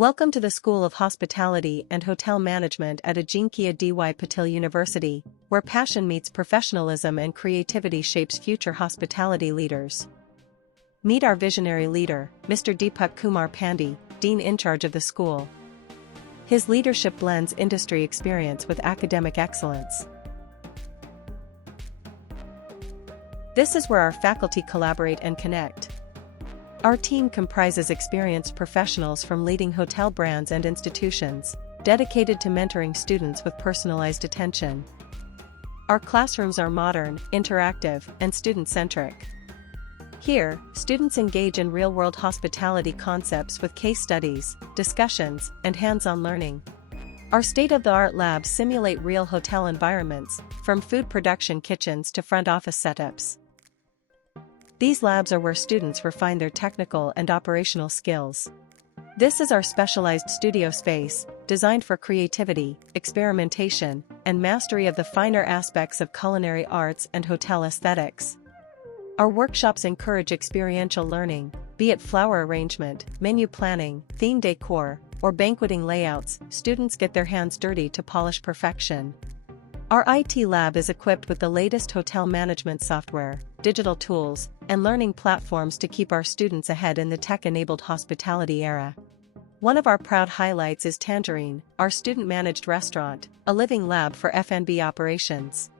Welcome to the School of Hospitality and Hotel Management at Ajeenkya DY Patil University, where passion meets professionalism and creativity shapes future hospitality leaders. Meet our visionary leader, Mr. Deepak Kumar Pandey, Dean in charge of the school. His leadership blends industry experience with academic excellence. This is where our faculty collaborate and connect. Our team comprises experienced professionals from leading hotel brands and institutions, dedicated to mentoring students with personalized attention. Our classrooms are modern, interactive, and student-centric. Here, students engage in real-world hospitality concepts with case studies, discussions, and hands-on learning. Our state-of-the-art labs simulate real hotel environments, from food production kitchens to front office setups. These labs are where students refine their technical and operational skills. This is our specialized studio space, designed for creativity, experimentation, and mastery of the finer aspects of culinary arts and hotel aesthetics. Our workshops encourage experiential learning, be it flower arrangement, menu planning, theme decor, or banqueting layouts. Students get their hands dirty to polish perfection. Our IT lab is equipped with the latest hotel management software, digital tools, and learning platforms to keep our students ahead in the tech-enabled hospitality era. One of our proud highlights is Tangerine, our student-managed restaurant, a living lab for F&B operations.